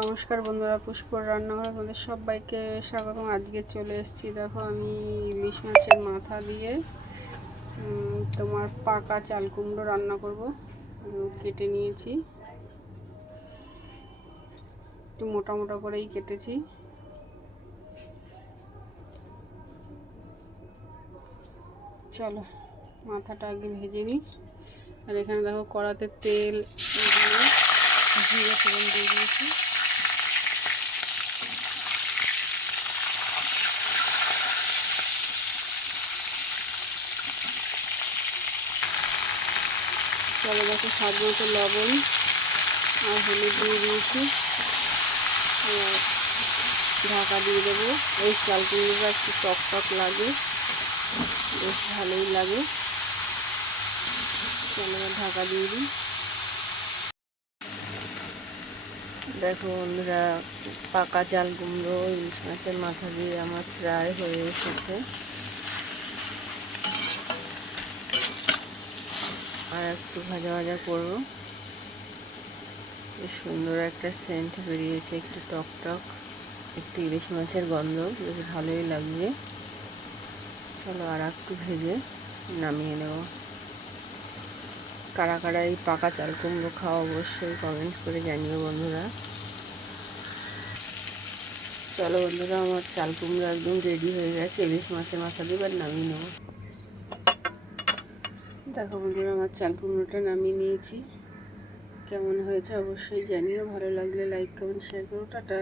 নমস্কার বন্ধুরা, পুষ্পর রান্নাঘরে আপনাদের সবাইকে স্বাগতম। আজকে চলে এসেছি, দেখো আমি ইলিশ মাছের মাথা দিয়ে তোমার পাকা চাল কুমড়ো রান্না করব। কেটে নিয়েছি, একটু মোটা মোটা করেই কেটেছি। চলো মাথাটা আগে ভেজে নিই। আর এখানে দেখো কড়াতে তেল দিয়ে জিরে ফোড়ন দিয়ে দিয়েছি। চলো দেখো স্বাদ মতো লবণ আর হলুদ দিয়ে দিয়েছি। ঢাকা দিয়ে দেবো। এই চাল কুমড়োটা একটু টক টক লাগে, বেশ ভালোই লাগে। চলো ঢাকা দিয়ে দিই। দেখো বন্ধুরা, পাকা চাল কুমড়ো ইলিশ মাছের মাথা দিয়ে আমার প্রায় হয়ে এসেছে। আর একটু ভাজা ভাজা করবো। বেশ সুন্দর একটা সেন্ট বেরিয়েছে, একটু টক টক, একটু ইলিশ মাছের গন্ধ, বেশ ভালোই লাগছে। চলো আর একটু ভেজে নামিয়ে নেব। কারা কারা এই পাকা চাল কুমড়ো খাওয়া অবশ্যই কমেন্ট করে জানিও বন্ধুরা। চলো বন্ধুরা, আমার চাল কুমড়ো একদম রেডি হয়ে গেছে। ইলিশ মাছের মাথা দিয়ে এবার নামিয়ে নেব। দেখো বন্ধুরা, আমার চাল কুমড়োটা নামিয়ে নিয়েছি। কেমন হয়েছে অবশ্যই জানিও। ভালো লাগলে লাইক কমেন্ট শেয়ার করো। টাটা।